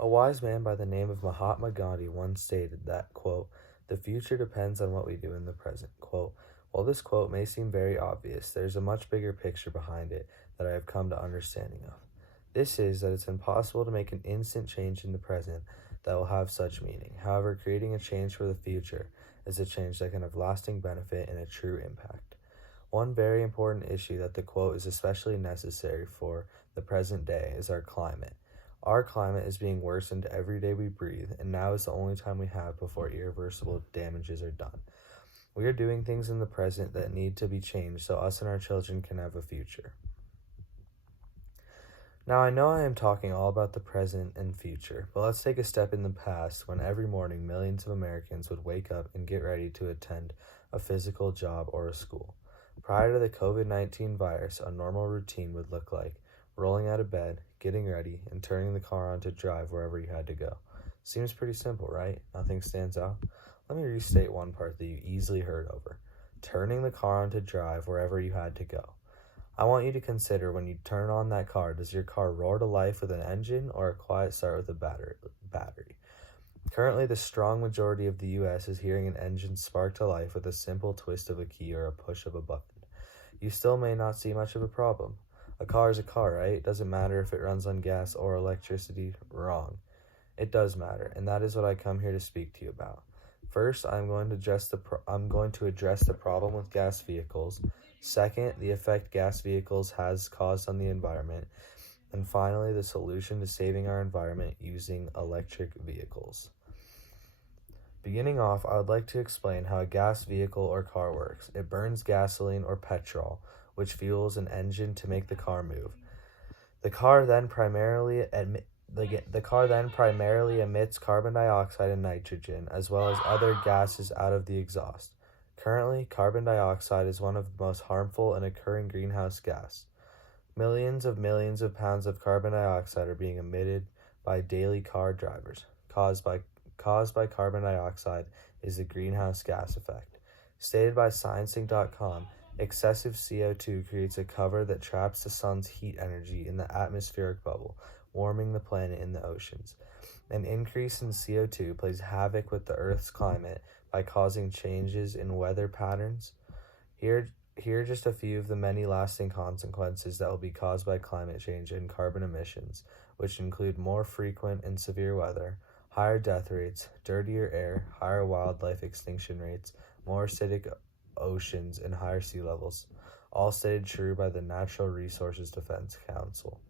A wise man by the name of Mahatma Gandhi once stated that, quote, "The future depends on what we do in the present." Quote, while this quote may seem very obvious, there's a much bigger picture behind it that I have come to understanding of. This is that it's impossible to make an instant change in the present that will have such meaning. However, creating a change for the future is a change that can have lasting benefit and a true impact. One very important issue that the quote is especially necessary for the present day is our climate. Our climate is being worsened every day we breathe, and now is the only time we have before irreversible damages are done. We are doing things in the present that need to be changed so us and our children can have a future. Now, I know I am talking all about the present and future, but let's take a step in the past when every morning millions of Americans would wake up and get ready to attend a physical job or a school. Prior to the COVID-19 virus, a normal routine would look like rolling out of bed, getting ready, and turning the car on to drive wherever you had to go. Seems pretty simple, right? Nothing stands out. Let me restate one part that you easily heard over. Turning the car on to drive wherever you had to go. I want you to consider when you turn on that car, does your car roar to life with an engine or a quiet start with a battery? Currently, the strong majority of the US is hearing an engine spark to life with a simple twist of a key or a push of a button. You still may not see much of a problem. A car is a car, right? It doesn't matter if it runs on gas or electricity. Wrong. It does matter, and that is what I come here to speak to you about. First, I'm going to address the problem with gas vehicles. Second, the effect gas vehicles has caused on the environment. And finally, the solution to saving our environment using electric vehicles. Beginning off, I would like to explain how a gas vehicle or car works. It burns gasoline or petrol, which fuels an engine to make the car move. The car then primarily emits carbon dioxide and nitrogen, as well as other gases out of the exhaust. Currently, carbon dioxide is one of the most harmful and occurring greenhouse gas. Millions of pounds of carbon dioxide are being emitted by daily car drivers. Caused by carbon dioxide is the greenhouse gas effect. Stated by Sciencing.com, excessive CO2 creates a cover that traps the sun's heat energy in the atmospheric bubble, warming the planet and the oceans. An increase in CO2 plays havoc with the Earth's climate by causing changes in weather patterns. Here are just a few of the many lasting consequences that will be caused by climate change and carbon emissions, which include more frequent and severe weather, higher death rates, dirtier air, higher wildlife extinction rates, more acidic oceans, and higher sea levels, all stated true by the Natural Resources Defense Council.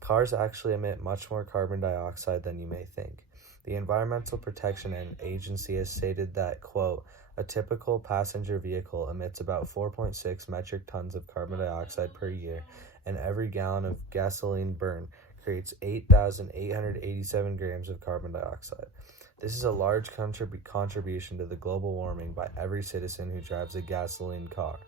Cars actually emit much more carbon dioxide than you may think. The Environmental Protection Agency has stated that, quote, "A typical passenger vehicle emits about 4.6 metric tons of carbon dioxide per year, and every gallon of gasoline burned creates 8,887 grams of carbon dioxide. This is a large contribution to the global warming by every citizen who drives a gasoline car."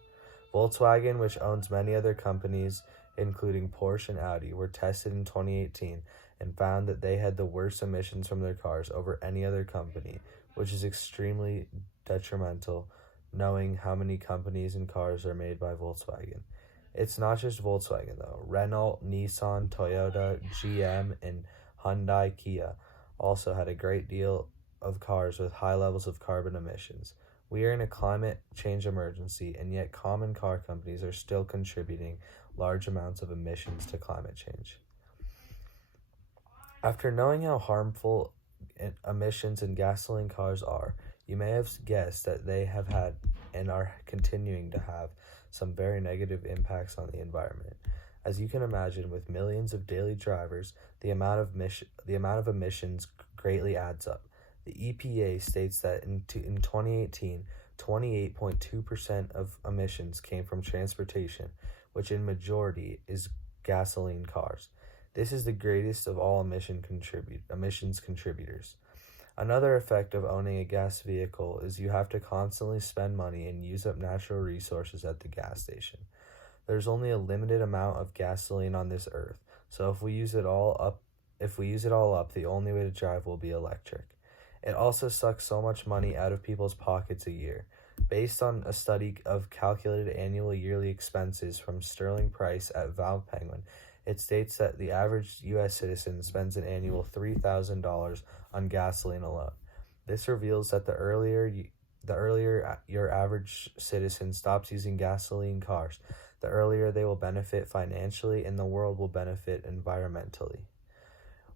Volkswagen, which owns many other companies, including Porsche and Audi, were tested in 2018 and found that they had the worst emissions from their cars over any other company, which is extremely detrimental knowing how many companies and cars are made by Volkswagen. It's not just Volkswagen though. Renault, Nissan, Toyota, GM, and Hyundai Kia also had a great deal of cars with high levels of carbon emissions. We are in a climate change emergency, and yet common car companies are still contributing large amounts of emissions to climate change. After knowing how harmful emissions in gasoline cars are, you may have guessed that they have had and are continuing to have some very negative impacts on the environment. As you can imagine, with millions of daily drivers, the amount of emissions greatly adds up. The EPA states that in 2018, 28.2% of emissions came from transportation, which in majority is gasoline cars. This is the greatest of all emissions contributors. Another effect of owning a gas vehicle is you have to constantly spend money and use up natural resources at the gas station. There's only a limited amount of gasoline on this earth, so if we use it all up, the only way to drive will be electric. It also sucks so much money out of people's pockets a year. Based on a study of calculated annual yearly expenses from Sterling Price at Valve Penguin, It states that the average U.S. citizen spends an annual $3,000 on gasoline alone. This reveals that the earlier your average citizen stops using gasoline cars, the earlier they will benefit financially and the world will benefit environmentally.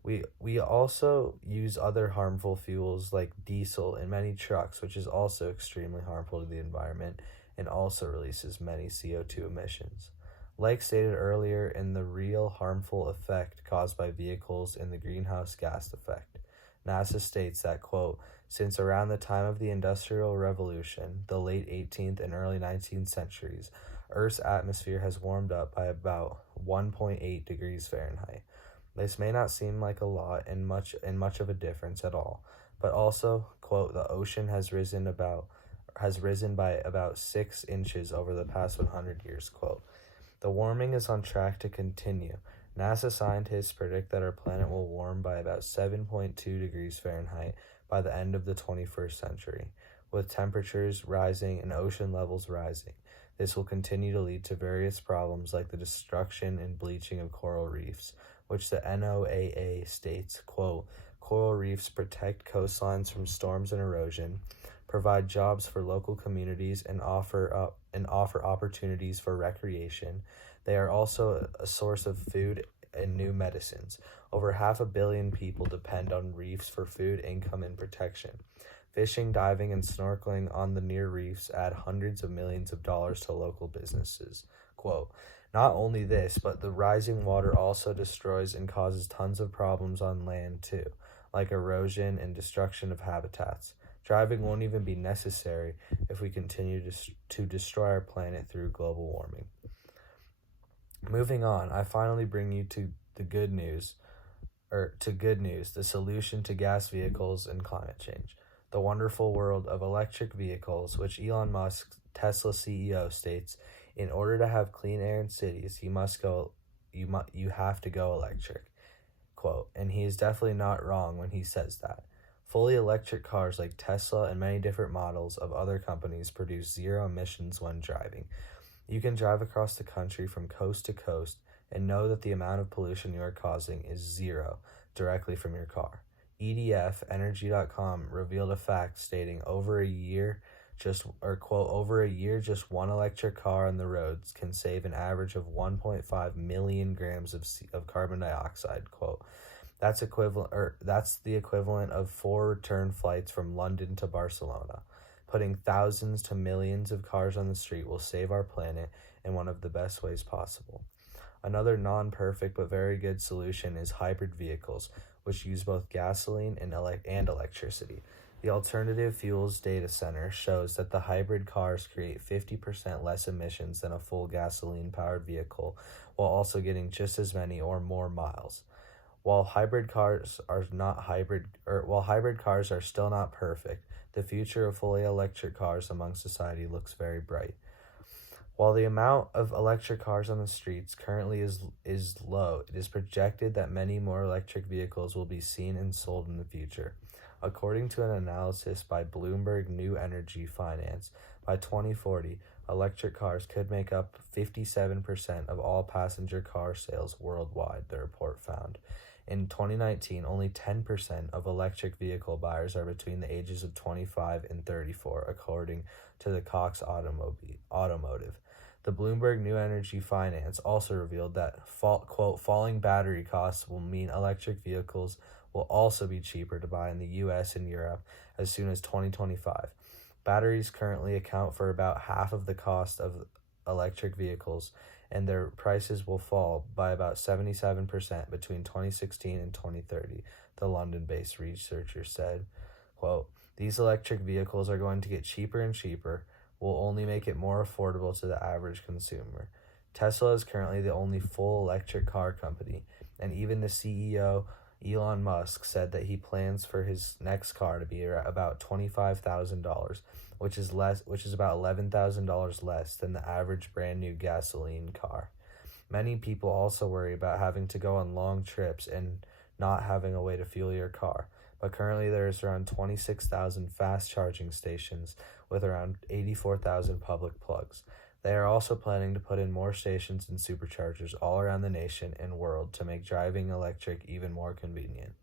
We also use other harmful fuels like diesel in many trucks, which is also extremely harmful to the environment and also releases many CO2 emissions. Like stated earlier in the real harmful effect caused by vehicles in the greenhouse gas effect, NASA states that, quote, since around the time of the Industrial Revolution, the late 18th and early 19th centuries, Earth's atmosphere has warmed up by about 1.8 degrees Fahrenheit. This may not seem like a lot and much of a difference at all, but also, quote, the ocean has risen by about 6 inches over the past 100 years, quote. The warming is on track to continue. NASA scientists predict that our planet will warm by about 7.2 degrees Fahrenheit by the end of the 21st century, with temperatures rising and ocean levels rising. This will continue to lead to various problems like the destruction and bleaching of coral reefs, which the NOAA states, quote, coral reefs protect coastlines from storms and erosion, provide jobs for local communities, and offer opportunities for recreation. They are also a source of food and new medicines. Over 500 million people depend on reefs for food, income, and protection. Fishing, diving, and snorkeling on the near reefs add hundreds of millions of dollars to local businesses. Quote, not only this, but the rising water also destroys and causes tons of problems on land too, like erosion and destruction of habitats. Driving won't even be necessary if we continue to destroy our planet through global warming. Moving on, I finally bring you to good news, the solution to gas vehicles and climate change. The wonderful world of electric vehicles, which Elon Musk, Tesla CEO, states, in order to have clean air in cities, you have to go electric, quote, and he is definitely not wrong when he says that. Fully electric cars like Tesla and many different models of other companies produce zero emissions when driving. You can drive across the country from coast to coast and know that the amount of pollution you are causing is zero directly from your car. EDF Energy.com revealed a fact stating over a year, just one electric car on the roads can save an average of 1.5 million grams of carbon dioxide, quote. That's the equivalent of 4 return flights from London to Barcelona. Putting thousands to millions of cars on the street will save our planet in one of the best ways possible. Another non-perfect but very good solution is hybrid vehicles, which use both gasoline and electricity. The Alternative Fuels Data Center shows that the hybrid cars create 50% less emissions than a full gasoline-powered vehicle, while also getting just as many or more miles. While hybrid cars are still not perfect, the future of fully electric cars among society looks very bright. While the amount of electric cars on the streets currently is low, it is projected that many more electric vehicles will be seen and sold in the future. According to an analysis by Bloomberg New Energy Finance, by 2040, electric cars could make up 57% of all passenger car sales worldwide, the report found. In 2019, only 10% of electric vehicle buyers are between the ages of 25 and 34, according to the Cox Automotive. The Bloomberg New Energy Finance also revealed that, quote, falling battery costs will mean electric vehicles will also be cheaper to buy in the U.S. and Europe as soon as 2025. Batteries currently account for about half of the cost of electric vehicles, and their prices will fall by about 77% between 2016 and 2030, the London-based researcher said. Quote, these electric vehicles are going to get cheaper and cheaper, will only make it more affordable to the average consumer. Tesla is currently the only full electric car company, and even the CEO, Elon Musk, said that he plans for his next car to be about $25,000, which is about $11,000 less than the average brand new gasoline car. Many people also worry about having to go on long trips and not having a way to fuel your car, but currently there is around 26,000 fast charging stations with around 84,000 public plugs. They are also planning to put in more stations and superchargers all around the nation and world to make driving electric even more convenient.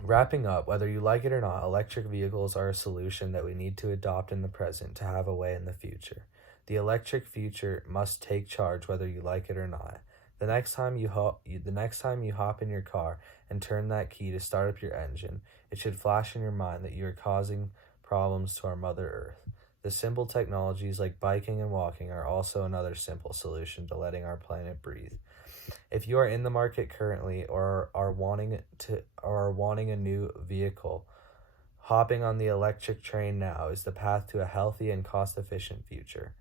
Wrapping up, whether you like it or not, electric vehicles are a solution that we need to adopt in the present to have a way in the future. The electric future must take charge whether you like it or not. The next time you hop in your car and turn that key to start up your engine, it should flash in your mind that you are causing problems to our Mother Earth. The simple technologies like biking and walking are also another simple solution to letting our planet breathe. If you are in the market currently or are wanting a new vehicle, hopping on the electric train now is the path to a healthy and cost-efficient future.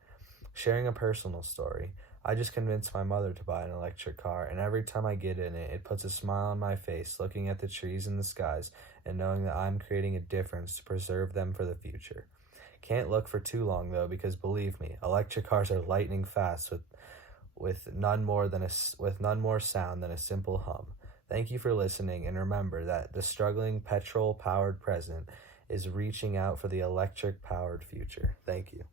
Sharing a personal story, I just convinced my mother to buy an electric car, and every time I get in it, it puts a smile on my face looking at the trees and the skies and knowing that I'm creating a difference to preserve them for the future. Can't look for too long though, because believe me, electric cars are lightning fast with none more sound than a simple hum. Thank you for listening, and remember that the struggling petrol-powered present is reaching out for the electric-powered future. Thank you.